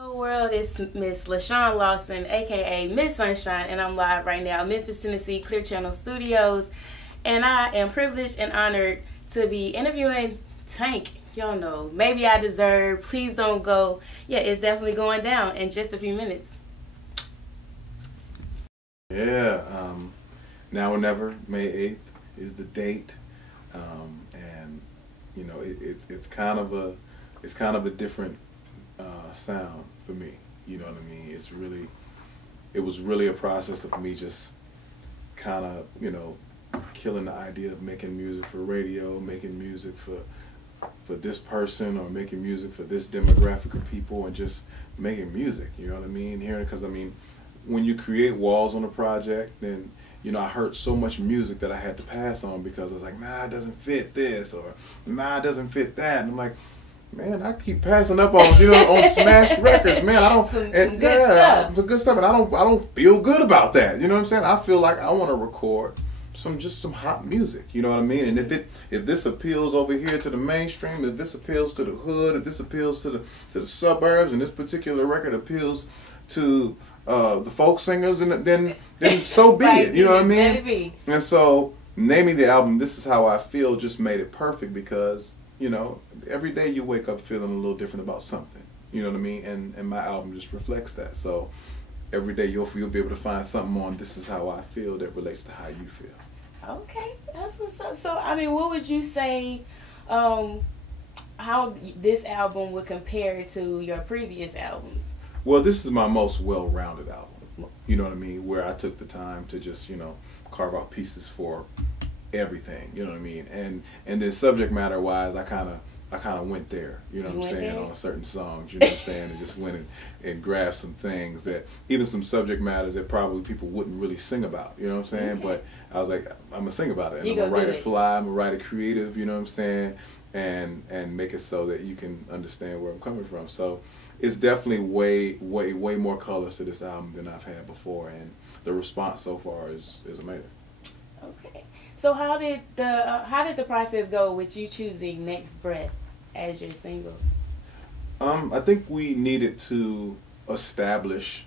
Hello world, it's Miss LaShawn Lawson, aka Miss Sunshine, and I'm live right now in Memphis, Tennessee, Clear Channel Studios. And I am privileged and honored to be interviewing Tank. Y'all know, maybe I deserve, please don't go. Yeah, it's definitely going down in just a few minutes. Yeah, now or never, May 8th is the date, and you know it's kind of a different sound for me. You know what I mean? It was really a process of me just kind of killing the idea of making music for radio, making music for this person, or making music for this demographic of people, and just making music. You know what I mean? Here, because I mean, when you create walls on a project, then I heard so much music that I had to pass on because I was like, nah, it doesn't fit this, or nah, it doesn't fit that, and I'm like, man, I keep passing up on on smash records, man. I don't, some good stuff. Some good stuff, and I don't feel good about that. You know what I'm saying? I feel like I want to record some hot music. You know what I mean? And if this appeals over here to the mainstream, if this appeals to the hood, if this appeals to the suburbs, and this particular record appeals to the folk singers, then so be it. You know what I mean? And so naming the album "This Is How I Feel" just made it perfect because every day you wake up feeling a little different about something. You know what I mean? And my album just reflects that. So every day you'll be able to find something on "This Is How I Feel" that relates to how you feel. Okay, that's what's up. So I mean, what would you say? How this album would compare to your previous albums? Well, this is my most well-rounded album. You know what I mean? Where I took the time to just carve out pieces for everything. You know what I mean? And then subject matter wise, I kind of went there. You know what I'm saying? On certain songs. You know what I'm saying? And just went and grabbed some things that even some subject matters that probably people wouldn't really sing about. You know what I'm saying? Okay. But I was like, I'm gonna sing about it. And I'm gonna write it fly. I'm gonna write it creative. You know what I'm saying? And make it so that you can understand where I'm coming from. So it's definitely way more colors to this album than I've had before, and the response so far is amazing. Okay. So how did the process go with you choosing "Next Breath" as your single? I think we needed to establish,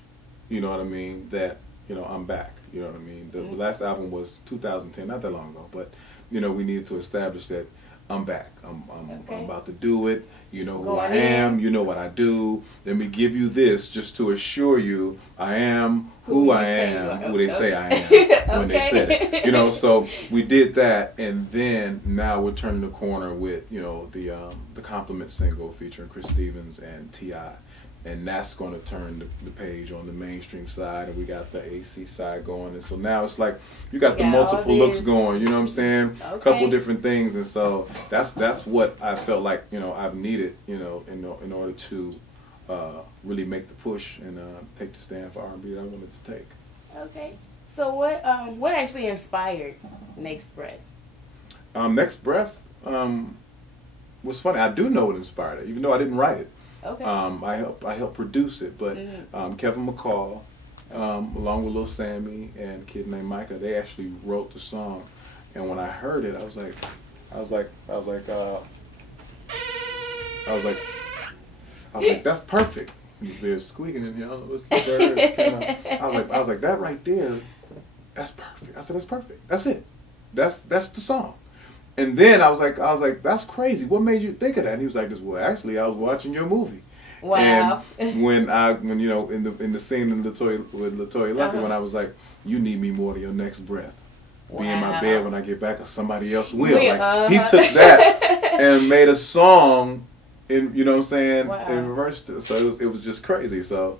you know what I mean, that I'm back. You know what I mean. The last album was 2010, not that long ago, but we needed to establish that I'm back. I'm about to do it. You know who I am. You know what I do. Let me give you this just to assure you I am who I am, who they say I am when they said it. So we did that, and then now we're turning the corner with the Compliment single featuring Chris Stevens and T.I. And that's going to turn the page on the mainstream side, and we got the AC side going, and so now it's like you got the multiple looks going. You know what I'm saying? Okay. A couple different things, and so that's what I felt like I've needed in order to really make the push and take the stand for R&B that I wanted to take. Okay, so what actually inspired Next Breath? Next Breath was funny. I do know what inspired it, even though I didn't write it. Okay. I helped produce it, but Kevin McCall, along with Lil Sammy and a kid named Micah, they actually wrote the song. And when I heard it, I was like, that's perfect. There's squeaking in here. I don't know what's the birds. I was like, that right there, that's perfect. I said, that's perfect. That's it. That's the song. And then I was like, that's crazy. What made you think of that? And he was like, well, actually, I was watching your movie. Wow. And when in the scene with LaToya Luckett, when I was like, you need me more than your next breath. Wow. Be in my bed when I get back, or somebody else will. He took that and made a song in in reverse. So it was just crazy. So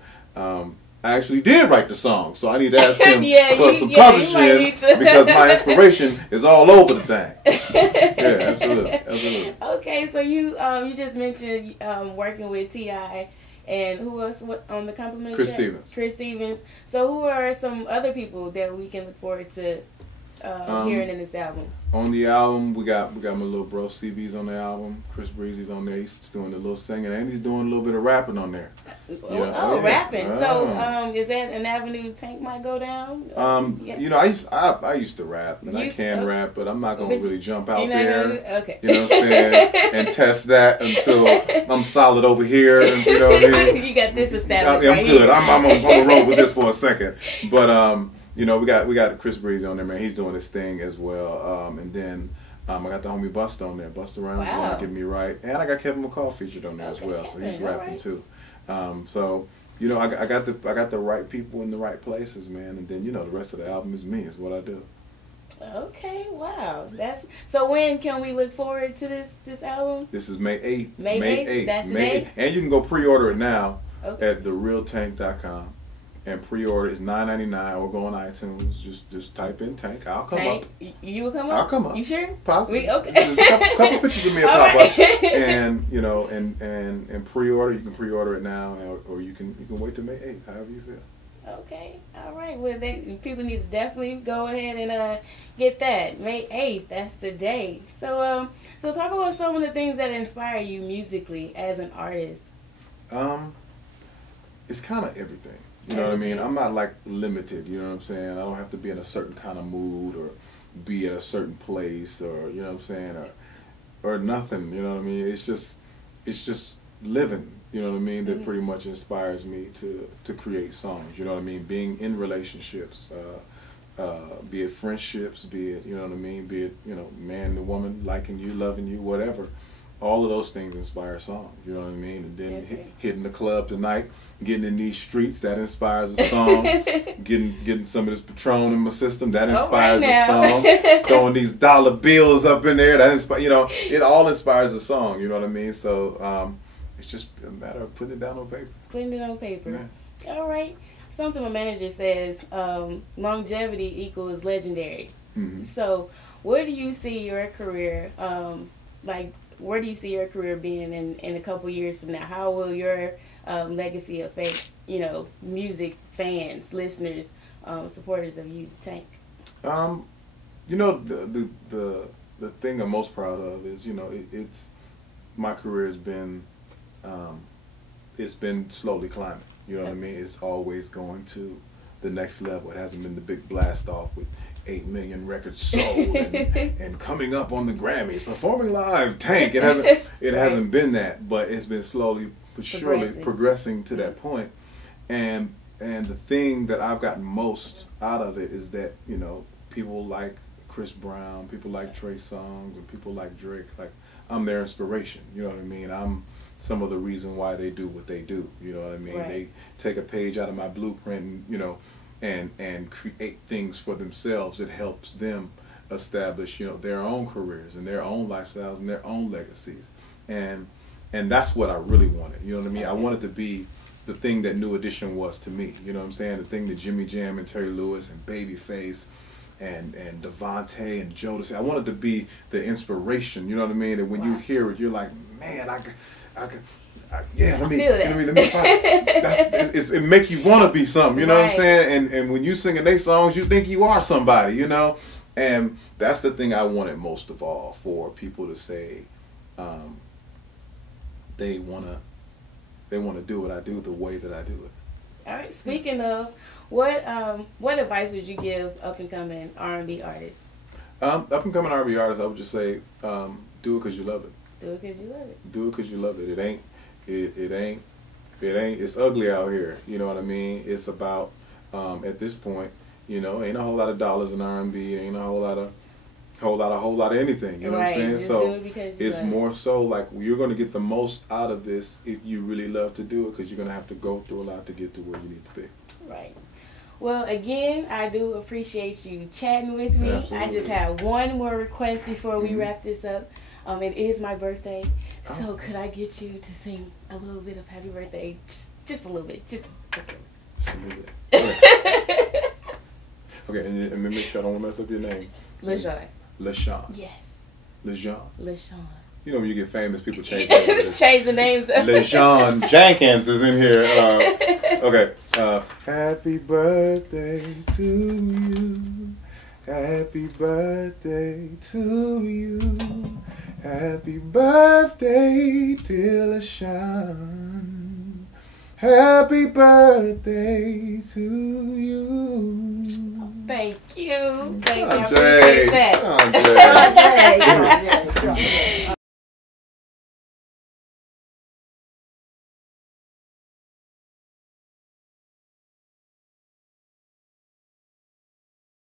I actually did write the song, so I need to ask him for some publishing because my inspiration is all over the thing. Yeah, absolutely. Okay, so you just mentioned working with T.I. and who else on the Compliment? Chris Stevens. Chris Stevens. So who are some other people that we can look forward to hearing in this album? On the album, we got my little bro CB's on the album. Chris Breezy's on there. He's doing a little singing, and he's doing a little bit of rapping on there. Rapping. So, is that an avenue Tank might go down? You know, I used to rap, and I can rap, but I'm not gonna really jump out there. Okay. You know what I'm saying? And test that until I'm solid over here. And, you know what I mean? You got this established. I'm good. I'm gonna roll with this for a second, but you know, we got Chris Breezy on there, man. He's doing his thing as well. And then I got the homie Busta on there. Busta Rhymes is on Get Me Right. And I got Kevin McCall featured on there as well. So he's rapping too. So, you know, I got the right people in the right places, man. And then, you know, the rest of the album is me, is what I do. Okay, wow. So when can we look forward to this album? This is May 8th. May 8th? That's the day? And you can go pre-order it now at therealtank.com. And pre-order is $9.99, or go on iTunes. Just type in Tank. I'll come up. You will come up? I'll come up. You sure? Positive. Okay. There's a couple pictures of me will pop up. And you know, and pre-order. You can pre-order it now, or you can wait till May 8th, however you feel. Okay. All right. Well, people need to definitely go ahead and get that. May 8th. That's the day. So talk about some of the things that inspire you musically as an artist. It's kind of everything. You know what I mean? I'm not like limited, you know what I'm saying? I don't have to be in a certain kind of mood or be at a certain place, or you know what I'm saying, or nothing, you know what I mean? It's just living, you know what I mean, that pretty much inspires me to create songs, you know what I mean? Being in relationships, be it friendships, be it, you know what I mean, be it, you know, man and woman liking you, loving you, whatever. All of those things inspire songs, you know what I mean? And then hitting the club tonight, getting in these streets, that inspires a song. getting some of this Patron in my system, that inspires a song. Throwing these dollar bills up in there, that inspires, you know, it all inspires a song, you know what I mean? So it's just a matter of putting it down on paper. Putting it on paper. Yeah. All right. Something my manager says, longevity equals legendary. Mm-hmm. So where do you see your career, where do you see your career being in a couple years from now? How will your legacy affect, you know, music fans, listeners, supporters of you, Tank? You know, the thing I'm most proud of is, you know, it's my career has been it's been slowly climbing. You know what I mean? It's always going to the next level. It hasn't been the big blast off with 8 million records sold and coming up on the Grammys, performing live, Tank. It hasn't been that, but it's been slowly but surely progressing to that point. And the thing that I've gotten most out of it is that, you know, people like Chris Brown, people like Trey Songz, and people like Drake, like, I'm their inspiration. You know what I mean? I'm some of the reason why they do what they do. You know what I mean? Right. They take a page out of my blueprint, and, you know, and create things for themselves that helps them establish, you know, their own careers and their own lifestyles and their own legacies. And that's what I really wanted. You know what I mean? I wanted to be the thing that New Edition was to me. You know what I'm saying? The thing that Jimmy Jam and Terry Lewis and Babyface and Devontae and Jodeci. I wanted to be the inspiration. You know what I mean? And when you hear it, you're like, man, let me fight. It make you want to be something, you know what I'm saying? And when you singing their songs, you think you are somebody, you know? And that's the thing I wanted most of all, for people to say they want to do what I do the way that I do it. All right. Speaking of, what advice would you give up-and-coming R&B artists? Up-and-coming R&B artists, I would just say, do it because you love it. Do it because you love it. Do it because you love it. It ain't. It's ugly out here. You know what I mean? It's about at this point, you know, ain't a whole lot of dollars in R&B. Ain't a whole lot of anything. You know what I'm saying? Just so do it because you it's love more so like you're going to get the most out of this if you really love to do it, because you're going to have to go through a lot to get to where you need to be. Right. Well, again, I do appreciate you chatting with me. Absolutely. I just have one more request before we wrap this up. It is my birthday, so could I get you to sing a little bit of Happy Birthday? Just a little bit. Just a little bit. Okay, and make sure I don't mess up your name. LaShawn. LaShawn. Yes. LaShawn. LaShawn. You know when you get famous, people change names. Change the names. LaShawn Jenkins is in here. Okay. Happy birthday to you. Happy birthday to you. Happy birthday, dear LaShawn. Happy birthday to you. Thank you. Thank you. I Andre. appreciate that. Andre.